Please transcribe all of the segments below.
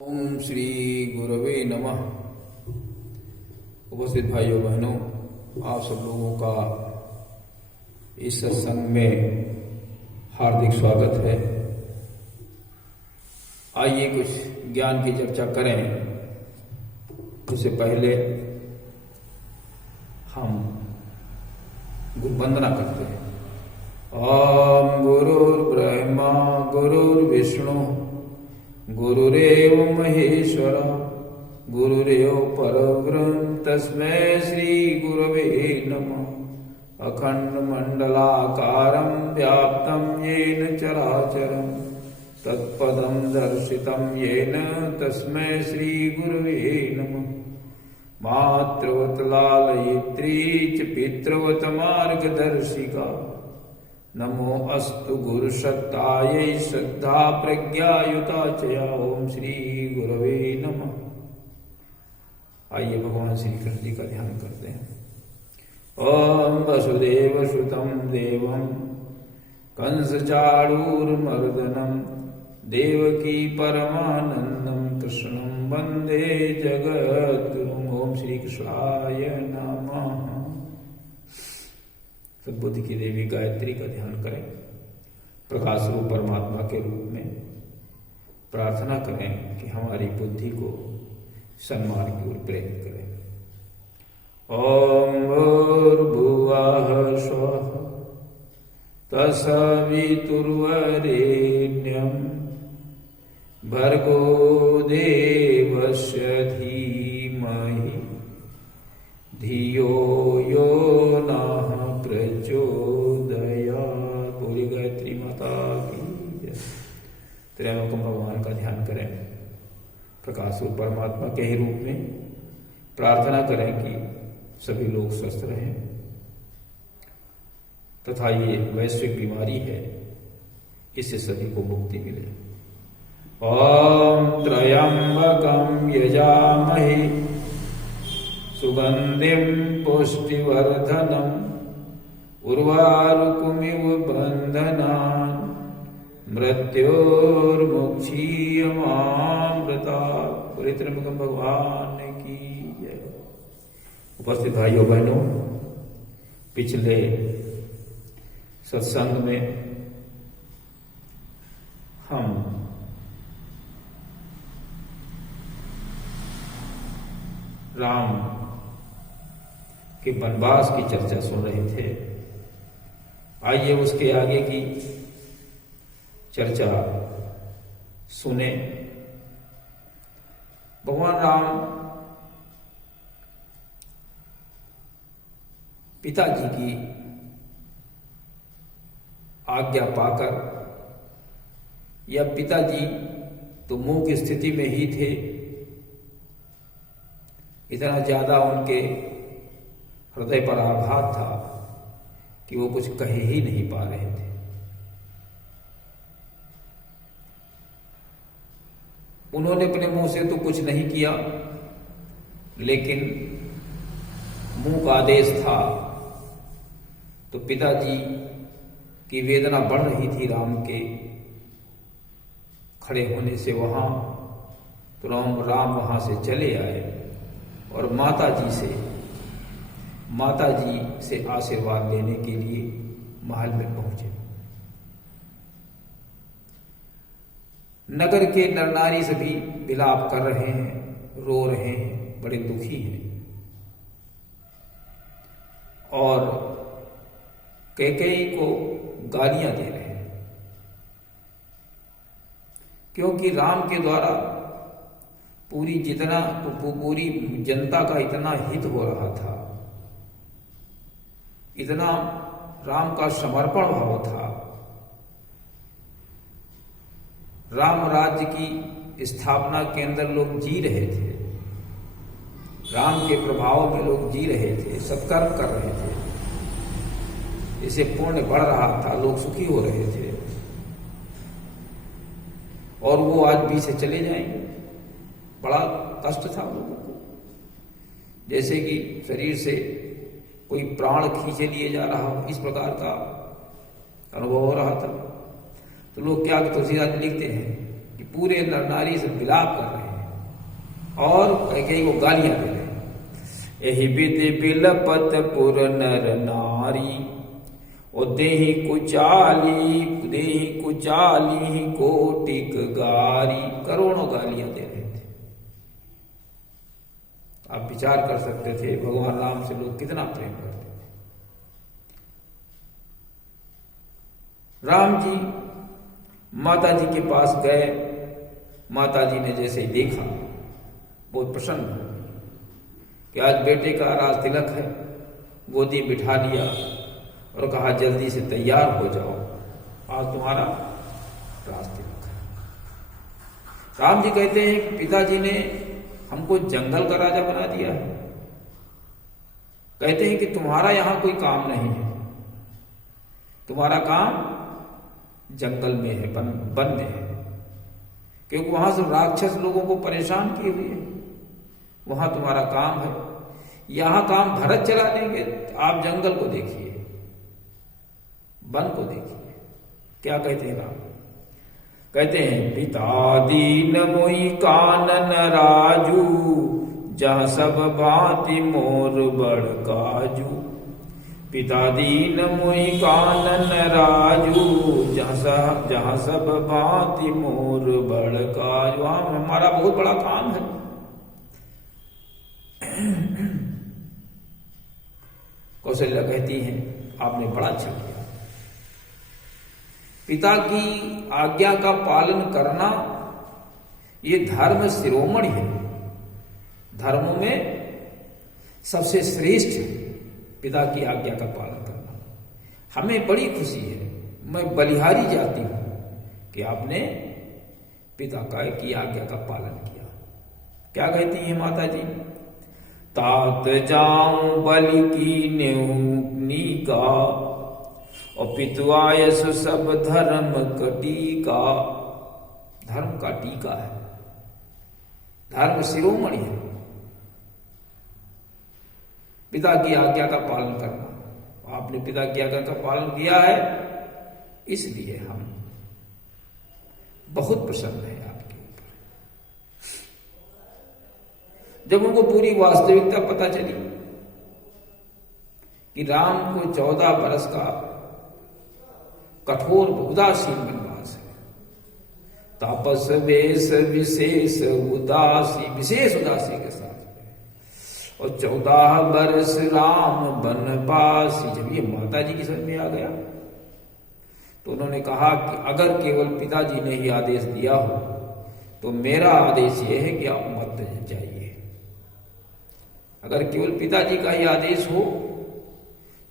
ओम श्री गुरवे नमः। उपस्थित भाइयों बहनों, आप सब लोगों का इस सत्संग में हार्दिक स्वागत है। आइए कुछ ज्ञान की चर्चा करें। उससे पहले हम वंदना करते हैं। ओम गुरुर्ब्रह्मा गुरुर्विष्णु गुरुरेव महेश्वर गुरुरेव परब्रह्म तस्मै श्री गुरवे नमः। अखंड मंडलाकारं व्याप्तं येन चराचरं तत्पदं दर्शितं येन तस्मै श्री गुरवे नमः। मातृवत् लालयित्री च पितृवत् मार्गदर्शिका नमो अस्तु गुरुसत्तायै श्रद्धा प्रज्ञायुता चया। ओम श्री गुरवे नमः। आइए भगवान श्री कृष्ण जी का ध्यान करते हैं। ओम वसुदेव सुतं देवं कंस चाणूरमर्दनं देवकी परमानंदं कृष्णं वंदे जगद्गुरुं। ओम श्री कृष्णाय नमः। सद्बुद्धि की देवी गायत्री का ध्यान करें। प्रकाश रूप परमात्मा के रूप में प्रार्थना करें कि हमारी बुद्धि को सन्मार्ग की ओर प्रेरित करें। ओम भूर्भुवः स्वः तत्सवितुर्वरेण्यं भर्गो देवस्य धीमहि धियो यो नः प्रचोदया। बोली गायत्री माता की जय। त्रैलोक्यम भगवान का ध्यान करें। प्रकाश रूप परमात्मा के ही रूप में प्रार्थना करें कि सभी लोग स्वस्थ रहें तथा ये वैश्विक बीमारी है, इससे सभी को मुक्ति मिले। ओम त्र्यंबकं यजामहे सुगंधिं पुष्टिवर्धनम् उर्वारुकमिव बंधनान् मृत्योर्मुक्षीयमामृता। त्र्यंबकं भगवान की जय। उपस्थित भाइयों बहनों, पिछले सत्संग में हम राम के वनवास की चर्चा सुन रहे थे। आइए उसके आगे की चर्चा सुने। भगवान राम पिताजी की आज्ञा पाकर, या पिताजी तो मुंह की स्थिति में ही थे, इतना ज्यादा उनके हृदय पर आघात था कि वो कुछ कह ही नहीं पा रहे थे। उन्होंने अपने मुंह से तो कुछ नहीं किया, लेकिन मुंह का आदेश था। तो पिताजी की वेदना बढ़ रही थी राम के खड़े होने से वहां। तो राम वहां से चले आए और माता जी से आशीर्वाद लेने के लिए महल में पहुंचे। नगर के नर नारी सभी विलाप कर रहे हैं, रो रहे हैं, बड़े दुखी हैं। और कैकेयी को गालियां दे रहे हैं, क्योंकि राम के द्वारा पूरी जनता का इतना हित हो रहा था, इतना राम का समर्पण भाव था, राम राज्य की स्थापना के अंदर लोग जी रहे थे, राम के प्रभाव में लोग जी रहे थे, सत्कर्म कर रहे थे, इससे पुण्य बढ़ रहा था, लोग सुखी हो रहे थे। और वो आज भी से चले जाएंगे, बड़ा कष्ट था लोगों को। जैसे कि शरीर से कोई प्राण खींचे लिए जा रहा हो, इस प्रकार का अनुभव हो रहा था। तो लोग क्या तुलसीदास लिखते हैं कि पूरे नर नारी से विलाप कर रहे हैं, और कैकेयी को गालियां दे रहे। एहि विधि बिलपत पुर नर नारी, ओ देहि कुचाली कोटिक गारी। करोड़ों गालियां दे रहे थे। आप विचार कर सकते थे भगवान राम से लोग कितना प्रेम करते थे। राम जी माता जी के पास गए। माता जी ने जैसे ही देखा बहुत प्रसन्न हो गई कि आज बेटे का राज तिलक है। गोदी बिठा लिया और कहा जल्दी से तैयार हो जाओ, आज तुम्हारा राज तिलक है। राम जी कहते हैं पिताजी ने हमको जंगल का राजा बना दिया है। कहते हैं कि तुम्हारा यहां कोई काम नहीं है, तुम्हारा काम जंगल में है, वन में है, क्योंकि वहां से राक्षस लोगों को परेशान किए हुए हैं। वहां तुम्हारा काम है। यहां काम भरत चला लेंगे, आप जंगल को देखिए, वन को देखिए। क्या कहते हैं राम? कहते हैं पिता दीन मोहि कानन राजू, जहाँ सब बाति मोर बड़ काजू। पिता दीन मोहि कानन राजू, जहाँ सब बाति मोर बड़ काजू। हमारा बहुत बड़ा काम है। कौशल्या कहती हैं आपने बड़ा अच्छा किया। पिता की आज्ञा का पालन करना ये धर्म शिरोमणि है। धर्मों में सबसे श्रेष्ठ है पिता की आज्ञा का पालन करना। हमें बड़ी खुशी है, मैं बलिहारी जाती हूं कि आपने पिता की आज्ञा का पालन किया। क्या कहती हैं माता जी? तात जाऊं बलि की न्यूनी का, और पितुआयस सब धर्म का टीका। धर्म का टीका है, धर्म शिरोमणि है पिता की आज्ञा का पालन करना। आपने पिता की आज्ञा का पालन किया है, इसलिए हम बहुत प्रसन्न हैं आपके ऊपर। जब उनको पूरी वास्तविकता पता चली कि राम को 14 बरस का कठोर उदासीन वनवास है, तापस वेश विशेष उदासी के साथ, और 14 बरस राम बनवासी। जब ये माता जी की समझ में आ गया तो उन्होंने कहा कि अगर केवल पिताजी ने ही आदेश दिया हो तो मेरा आदेश यह है कि आप मत जाइए। अगर केवल पिताजी का ही आदेश हो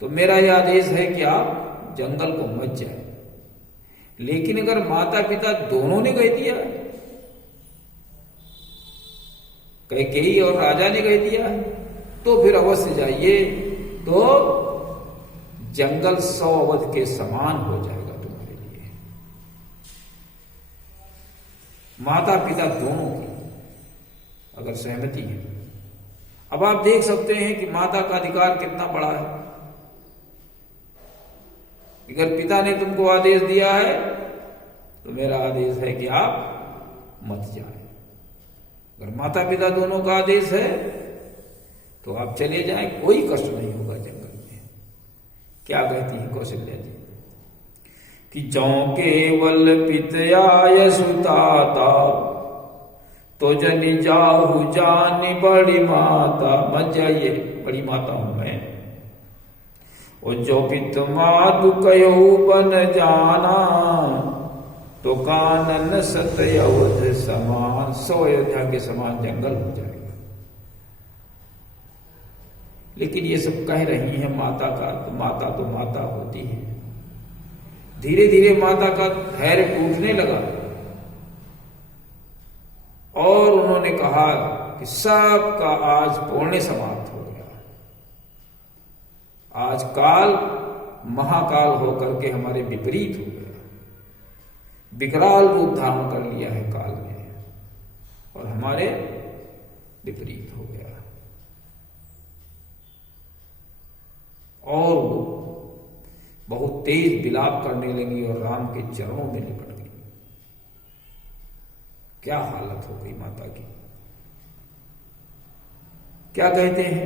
तो मेरा यह आदेश है कि आप जंगल को मत जाए। लेकिन अगर माता पिता दोनों ने कह दिया, कैकेयी और राजा ने कह दिया, तो फिर अवश्य जाइए, तो जंगल 100 अवध के समान हो जाएगा तुम्हारे लिए। माता पिता दोनों की अगर सहमति है। अब आप देख सकते हैं कि माता का अधिकार कितना बड़ा है। अगर पिता ने तुमको आदेश दिया है तो मेरा आदेश है कि आप मत जाएं। अगर माता पिता दोनों का आदेश है तो आप चले जाएं, कोई कष्ट नहीं होगा जंगल में। क्या कहती है कौशल्या जी कि जौ केवल पितयाय सुताता, तो जनि जाहु जानी बड़ी माता। मत जाइए, बड़ी माता हूं मैं। और जो पित मातु कयो बन जाना, तो कानन सतयवध समान। 100 अयोध्या के समान जंगल हो जाएगा। लेकिन ये सब कह रही है माता तो माता होती है। धीरे धीरे माता का धैर्य टूटने लगा और उन्होंने कहा कि सबका आज पुण्य समाप्त हो गया। आज काल महाकाल होकर के हमारे विपरीत हो गया, विकराल रूप धारण कर लिया है काल ने और हमारे विपरीत हो गया। और वो बहुत तेज विलाप करने लगी और राम के चरणों में लिपट गई। क्या हालत हो गई माता की। क्या कहते हैं,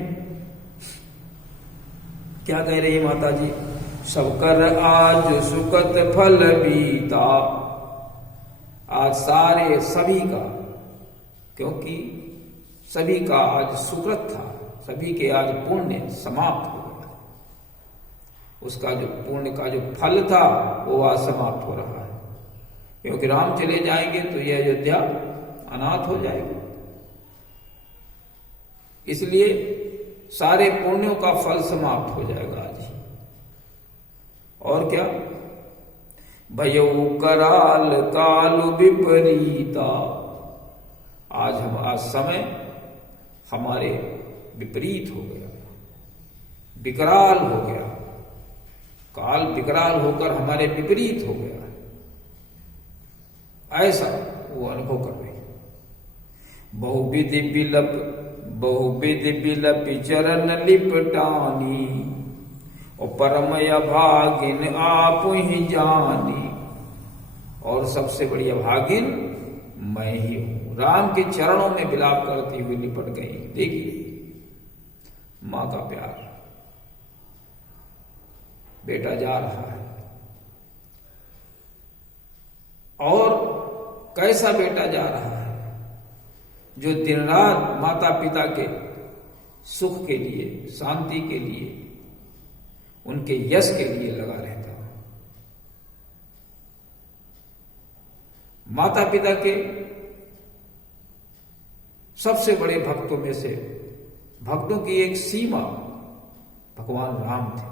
क्या कह रही माता जी, सब कर आज सुकत फल बीता। आज सारे सभी का, क्योंकि सभी का आज सुकृत था, सभी के आज पुण्य समाप्त हो गया, उसका जो पुण्य का जो फल था वो आज समाप्त हो रहा है, क्योंकि राम चले जाएंगे तो यह अयोध्या अनाथ हो जाएगी। इसलिए सारे पुण्यों का फल समाप्त हो जाएगा आज ही। और क्या, भयउ कराल काल विपरीता। आज समय हमारे विपरीत हो गया, विकराल हो गया, काल विकराल होकर हमारे विपरीत हो गया, ऐसा वो अनुभव कर रहे हैं। बहुविधि बिलप चरण लिपटानी, और परमय भागिन आप ही जानी। और सबसे बड़ी अभागिन मैं ही हूं। राम के चरणों में विलाप करती हुई लिपट गई। देखिए मां का प्यार, बेटा जा रहा है, और कैसा बेटा जा रहा है, जो दिन रात माता पिता के सुख के लिए, शांति के लिए, उनके यश के लिए लगा रहता है। माता पिता के सबसे बड़े भक्तों में से, भक्तों की एक सीमा भगवान राम थे।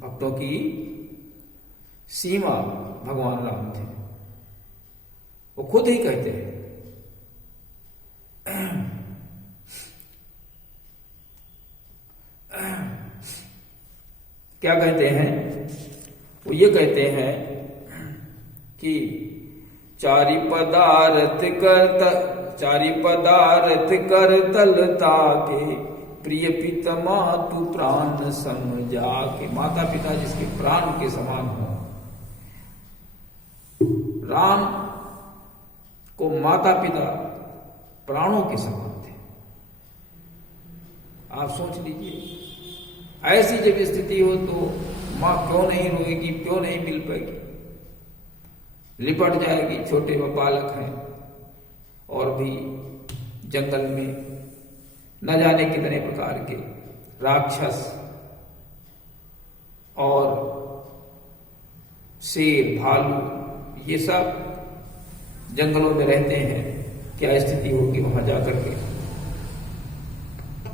भक्तों की सीमा भगवान राम थे। वो खुद ही कहते हैं, क्या कहते हैं, वो ये कहते हैं कि चारि पदार्थ कर तलता के, प्रिय पिता मातु प्राण समझा के। माता पिता जिसके प्राण के समान हो। राम को माता पिता प्राणों के समान थे। आप सोच लीजिए, ऐसी जब स्थिति हो तो मां क्यों नहीं रोएगी, क्यों नहीं मिल पाएगी, लिपट जाएगी। छोटे व बालक हैं, और भी जंगल में न जाने कितने प्रकार के राक्षस और शेर, भालू, ये सब जंगलों में रहते हैं। क्या स्थिति होगी वहां जाकर के।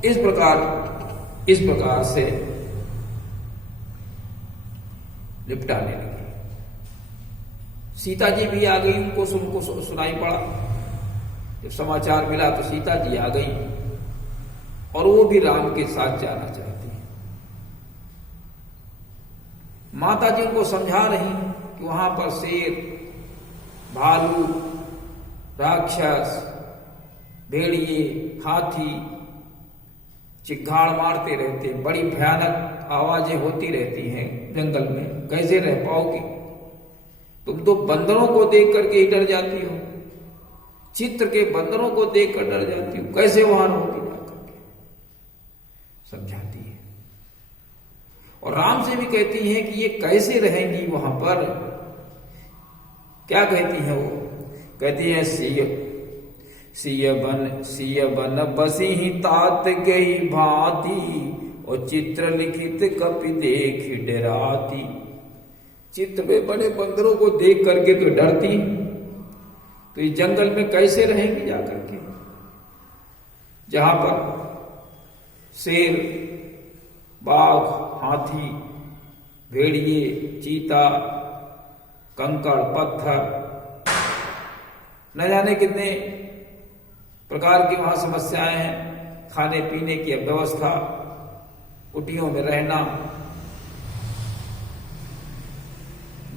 इस प्रकार से लिपटाने लगे। सीता जी भी आ गई, उनको सुनाई पड़ा। जब समाचार मिला तो सीता जी आ गई, और वो भी राम के साथ जाना चाहती हैं। माता जी उनको समझा रही कि वहां पर शेर, भालू, राक्षस, भेड़िए, हाथी चिघाड़ मारते रहते, बड़ी भयानक आवाजें होती रहती हैं जंगल में, कैसे रह पाओगी? तुम तो बंदरों को देख करके ही डर जाती हो, चित्र के बंदरों को देख कर डर जाती हो, कैसे वहां रहोगी? जाकर के समझाती है। और राम से भी कहती हैं कि ये कैसे रहेंगी वहां पर। क्या कहती हैं वो? कहती है, सिय बन बसी ही तात गई भांति, और चित्र लिखित कपि देख डराती। चित्र में बड़े बंदरों को देख करके तो डरती, तो इस जंगल में कैसे रहेंगी जाकर के, जहां पर शेर, बाघ, हाथी, भेड़िए, चीता, कंकड़, पत्थर, न जाने कितने प्रकार की वहां समस्याएं हैं। खाने पीने की व्यवस्था, कुटियों में रहना,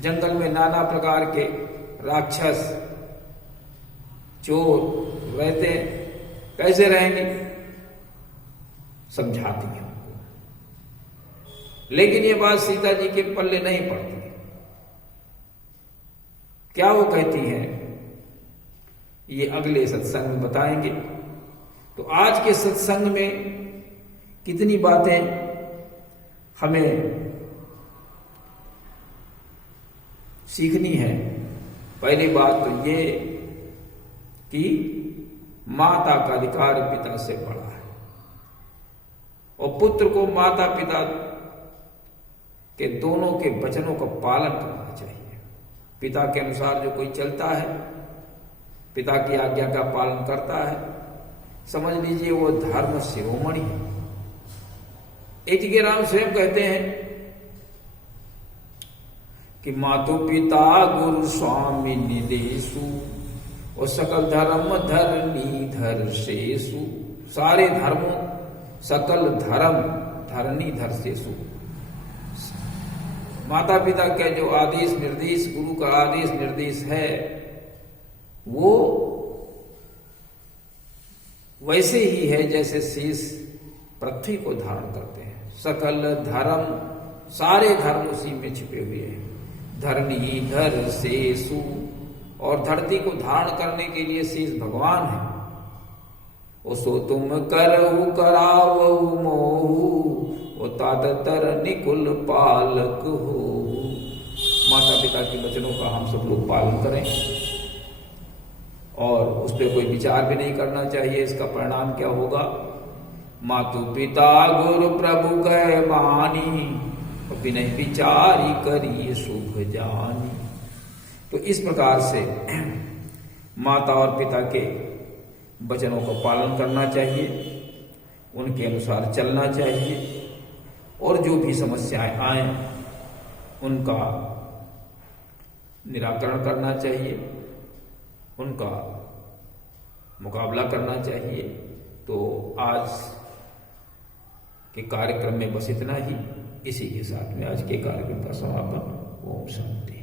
जंगल में नाना प्रकार के राक्षस, चोर रहते, कैसे रहेंगे? समझाती है उनको। लेकिन ये बात सीता जी के पल्ले नहीं पड़ती। क्या वो कहती है, ये अगले सत्संग में बताएंगे। तो आज के सत्संग में कितनी बातें हमें सीखनी है। पहली बात तो ये कि माता का अधिकार पिता से बड़ा है और पुत्र को माता पिता के दोनों के वचनों का पालन करना चाहिए। पिता के अनुसार जो कोई चलता है, पिता की आज्ञा का पालन करता है, समझ लीजिए वो धर्म शिरोमणि है। एक जगह राम स्वयं कहते हैं कि मातो पिता गुरु स्वामी निदेशु और सकल धर्म धरनी धर शेषु। सारे धर्मों सकल धर्म धरनी धर शेषु। माता पिता के जो आदेश निर्देश, गुरु का आदेश निर्देश है, वो वैसे ही है जैसे शेष पृथ्वी को धारण करते हैं। सकल धर्म, सारे धर्म उसी में छिपे हुए हैं। धरनी धर शेषु, और धरती को धारण करने के लिए शेष भगवान है। ओ सो तुम करहु करावहु मोहु, ओ तात तर निकुल पालक हो। माता पिता के वचनों का हम सब लोग पालन करें और उस पर कोई विचार भी नहीं करना चाहिए इसका परिणाम क्या होगा। मातु पिता गुरु प्रभु कह मानी, बिनय विचारी करिए शुभ जानी। तो इस प्रकार से माता और पिता के वचनों का पालन करना चाहिए, उनके अनुसार चलना चाहिए और जो भी समस्याएं आए उनका निराकरण करना चाहिए, उनका मुकाबला करना चाहिए। तो आज के कार्यक्रम में बस इतना ही। इसी के साथ में आज के कार्यक्रम का समापन। ओम शांति।